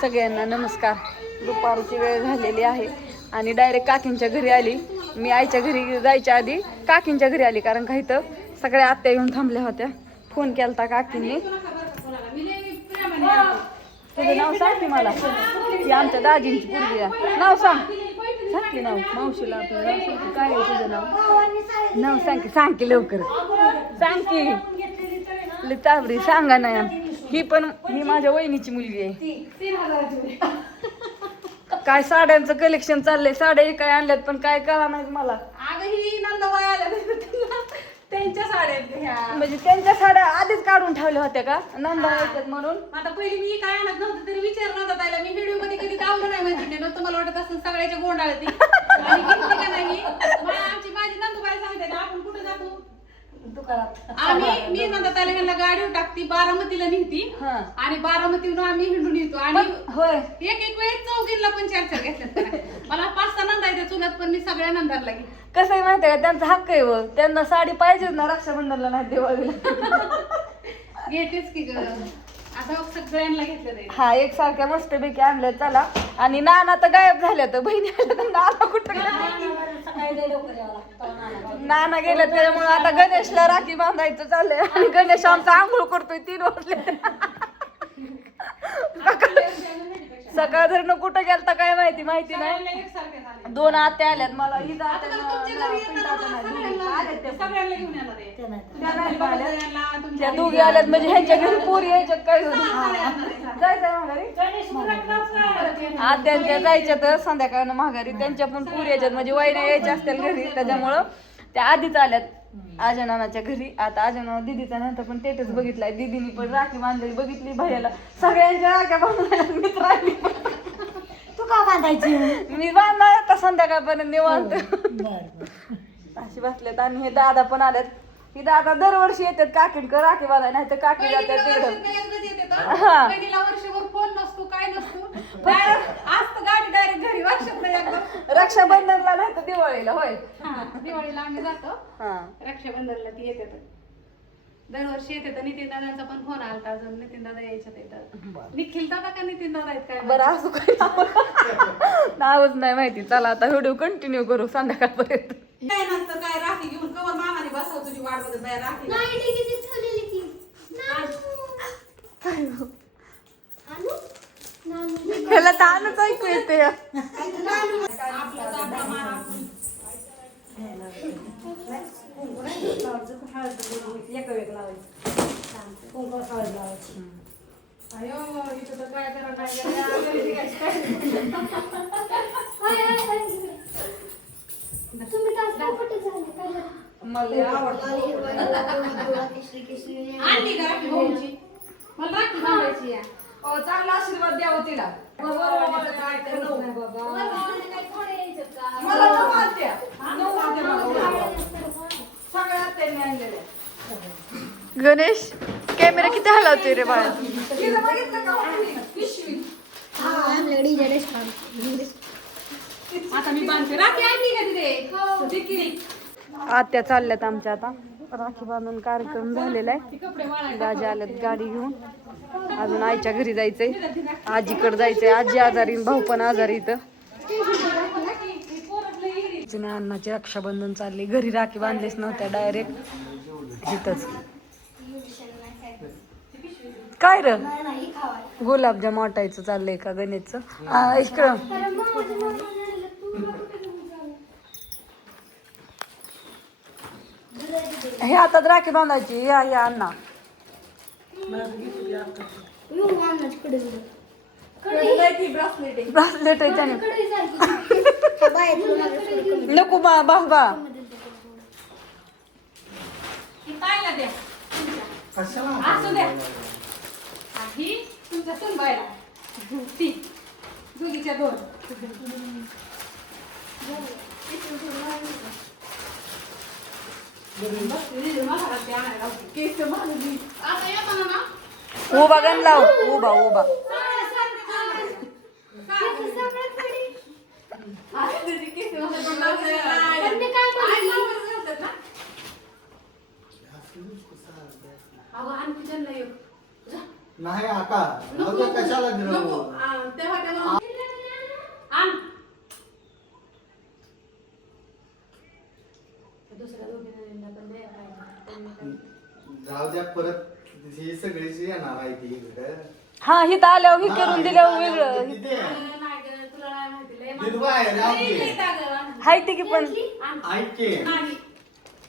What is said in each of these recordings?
सगळ्यांना नमस्कार. दुपारची वेळ झालेली आहे आणि डायरेक्ट काकींच्या घरी आली. मी आईच्या घरी जायच्या आधी काकींच्या घरी आली, कारण काही तर सगळ्या आत्या येऊन थांबल्या होत्या. फोन केलता काकींनी. तुझं नाव सांग की मला. ती आमच्या दाजींची पोरगी आहे. नाव सांग. सांग की नाव. मावशीला आपलं नाव सांग की. काय आहे तुझं नाव? नाव सांग की लवकर. सांग की लिताबरी. सांगा ना. ही माझ्या वहिनीची मुलगी आहे. काय साड्यांचं कलेक्शन चाललंय. साड्या काय आणल्यात पण काय कळा नाही मला. अगं ही नंदबाई आल्या त्यांच्या साड्या म्हणजे त्यांच्या साड्या आधीच काढून ठेवल्या होत्या का नंदा येतात म्हणून. आता पहिली मी काय आणत नव्हतं तरी विचारलं होता त्याला. मी व्हिडिओ मध्ये कधी दावलं नाही माहिती नव्हतं. मला वाटत असं सगळ्याच्या गोंडाळ ती आणि घेतली का नाही. माझी नंदबाई सांगते ना आपण कुठे जातो आम्ही. मी नंतर त्याला ह्यांना गाडीवर टाकती बारामतीला नेहती आणि बारामतीहून आम्ही हिंडून येतो. आणि होय एक वेळेस चौघींना पण चर्चा घेतल्यात. मला 5-6 नंदा येते चुलत, पण मी सगळ्या नंदारला घेते. कसं आहे माहिती आहे का, त्यांचा हक्क आहे. व त्यांना साडी पाहिजेच ना रक्षाबंधनला नाही दिवाळीला. घेतेच की ग. आता सगळ्यांना घेतलं ते. हा एकसारख्या मस्तपैकी आणल्या. चला. आणि नाना तर गायब झाल्या. तर बहिणी आल्या तर नाना कुठं नाना गेले. त्याच्यामुळे आता गणेशला राखी बांधायचं चाललंय. आणि गणेश आमचा आंघोळ करतोय 3 वाजले. सकाळ धरण कुठं गेलता काय माहिती नाही. 2 आत्या आल्यात. मला ही त्या दोघी आल्यात म्हणजे ह्यांच्या घरी पोरी यायच्यात काय जायचं माघारी. आत्यांच्या जायच्या तर संध्याकाळनं माघारी. त्यांच्या पण पोरी यायच्यात म्हणजे वहिनी यायच्या असतील घरी. त्याच्यामुळं त्या आधीच आल्यात आजनानाच्या घरी. आता आजनाना दिदीचा नंतर पण स्टेटस बघितलाय. दिदीनी पण राखी बांधलेली बघितली भैयाला. सगळ्यांच्या राख्या बांधल्या. मीच राहिली. तू का बांधायची? मी बांधणार आता संध्याकाळपर्यंत निवांत. अशी बसल्यात. आणि हे दादा पण आल्यात. ही दादा दरवर्षी येतात काकींकडे राखी बांधाय. नाही तर काकी जातात बहिणीला वर्षभर फोन नसतो काय नसतो. आज तर गाडी डायरेक्ट घरी वर्षात रक्षाबंधनला नाही तर दिवाळीला. होय दिवाळीला आम्ही जातो. रक्षाबंधनला ती येतात दरवर्षी येते. नितीन दादांचा पण फोन आलता. अजून नितीन दादा यायच्यात येतात. निखिल दादा का नितीन दादा आहेत काय बरं असं काही नावच नाही माहिती. चला आता व्हिडिओ कंटिन्यू करू संध्याकाळपर्यंत. काय नसतं काय राखी घेऊन कवर मामाने बसव तुझी वाट बघत बाहेर राखी. ह्याला तानच ऐकू येते. मला आवडतं. मला राखी बांधायची आहे. चांगला आशीर्वाद द्यावं तिला. गणेश कॅमेरा किती हलवतोय रे बाळा. आता मी बांधते राखी. आणली का तिथे? आत्या चालल्यात आमच्या. आता राखी बांधून कार्यक्रम झालेला आहे. दाजी आल्यात गाडी घेऊन. अजून आईच्या घरी जायचंय. आजीकडे जायचंय. आजी आजारी, भाऊ पण आजारी. इथं अण्णाची रक्षाबंधन चालली. घरी राखी बांधलीच नव्हत्या. डायरेक्ट इथंच. काय र गुलाबजाम वाटायचं चाललंय का गणेशचं. इकडं हे हातात राखी बांधायची. या अण्णा ब्रासलेट आहे त्याने. नको बा बा असू द्या. ही तुमच्या सुनबाईला ती दोघीच्या 2. उभा गण लाव. उभा उभा नाही आता कशाला जाऊ द्या परत ही सगळीच येणार आहे ती इकडं. हा हिथं आल्यावर ही करून दिल्यावर वेगळं किती आहे? नाही गं, तुला नाही माहिती, लय दीद बाहेर राहू लय दे. लय जागं. हाय ती की पण ऐक की नाही.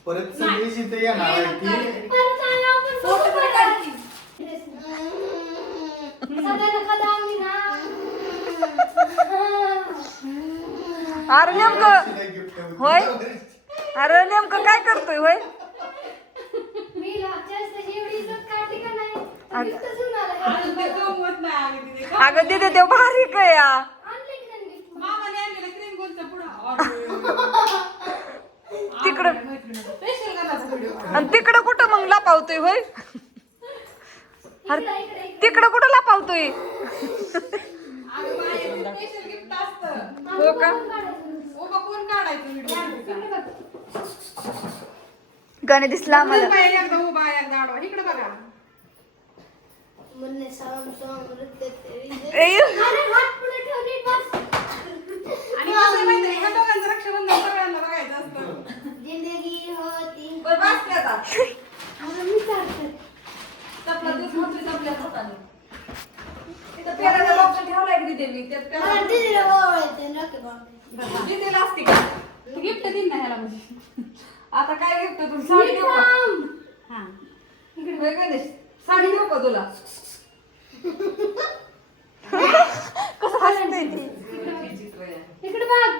परत सगळीच इथे येणार आहे ती. परत आलो आपण फोटो फोटो पण काढा. काढते. सगळ्यांना खादा आम्ही ना. अरे नेमकं तिला gift होतं. होय? अरे नेमकं काय करतोय होय मी मागच्या वेळेस एवढी इज्जत काढली का नाही? तर अगं. gift च होणार आहे. अजून ते गंमत नाही आली तिथे. अगं दिदे ते भारी काय या आणलंय की त्यांनी gift? मामाने आणलेलं क्रीम गोलचा पुडा. तिकडं स्पेशल करायचा व्हिडिओ. आणि तिकडं कुठं मग लपावतोय होय अरे इकडे, इकडे, इकडे. तिकडं कुठं लपावतोय अगं बाई, स्पेशल गिफ्ट असतं. हो का कोण काढायचं? उभा कोण काढायचं व्हिडिओ? इकडे बघ. गाणे दिसला आम्हाला एकदा उभा एकदा आडवा. इकडे बघा. म्हणणे साम साम नृत्य तेरी जय. ए, अरे हात पुढे ठेव नीट बस. आणि कसं आहे माहिती आहे, ह्या दोघांचं रक्षाबंधन सगळ्यांना बघायचं असतं. जिंदगी होती. बरं, बस की आता. अरे मी काढते. चपला तेच म्हणतोय, चपल्या हाताने. इथं पेराचा बॉक्स ठेवलाय की तिथे मी. त्यात पेरा- मला दीदीला ओवाळायचं, राखी बांधायची. दिलेलं असते का? गिफ्ट देईन ना ह्याला म्हणजे. आता काय गिफ्ट तू साडी देऊ का? हा. इकडे बघ गणेश, साडी देऊ का तुला? कसं हसतंय ते इकडे बघ.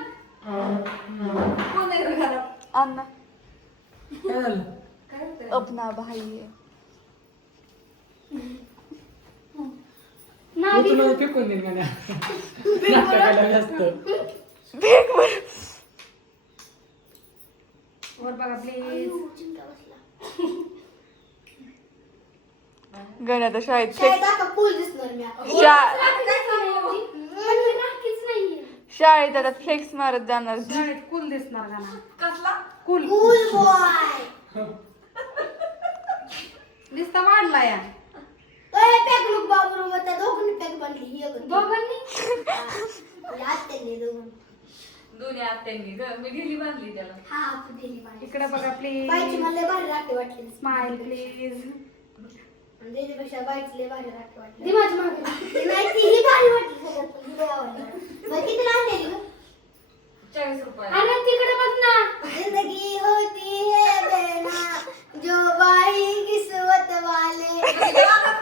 कोण आहे रे घरात? अण्णा काय झालं? काय होतंय? अपना भाई है नाही फेकून देईन गाण्या नाटकाला जास्त भेग बर वर बघा प्लीज. चिमटा बसला. गण्यात शाळेत शाळेत आता cool दिसणार मी आता. पण मी राखीच नाहीये. शाळेत आता फ्लेक्स मारत जाणार शाळेत कूल दिसणार गाणं. कसला? कूल. Cool boy. दिसता वाढला या. ए, पॅक लोक बाबू त्या दोघांनी पॅक बांधली ही एक दोघांनी त्यांनी दोघांनी दोन्ही आत्यांनी मी ढिली बांधली त्याला हा तू दिली बाई. इकडे बघा प्लीज. बाईची मला लय भारी राखी वाटली. Smile please. आणि त्याच्यापेक्षा बाईची लय भारी राखी वाटली. ती माझी मागे नाही ती ही भारी वाटली सगळ्यात पण ही लय आवडली. मग किती आणलेली गं? 40 रुपये आणि तिकडे बघ ना. जिंदगी होती है बेना जो बाई किस्मत वाले राखी के बंधन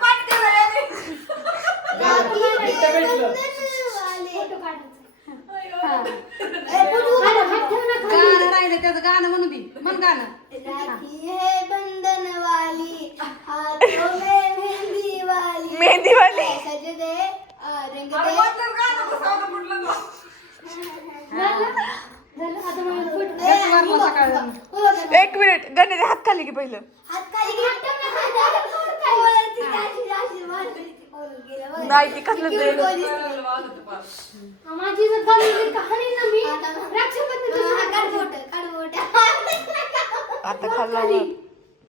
वाले. फोटो काढायचा. ए, पुढू हात ठेव ना खाली. गाणं राहिलं त्याचं गाणं म्हणू दे. म्हण गाणं. राखी है बंधन वाली हाथों में मेहंदी वाली मेहंदी वाली. सज दे रंग अरे दे. वाटलं गाणं कसं होतं म्हटलं तो. झालं आता मला फोटो त्याचं वरनं सकाळी. एक मिनिट गण्याचे हात खाली की पहिलं हात खाली घेऊन ठेव ना खाली. वरती अशी अशी मारली ती पळून गेलं बघ. नाही ती कसलं किती ते गोल दिसते. माझी इज्जत घालवली कहाणी ना मी रक्षाबंधन काढ बोट आता खाल्ला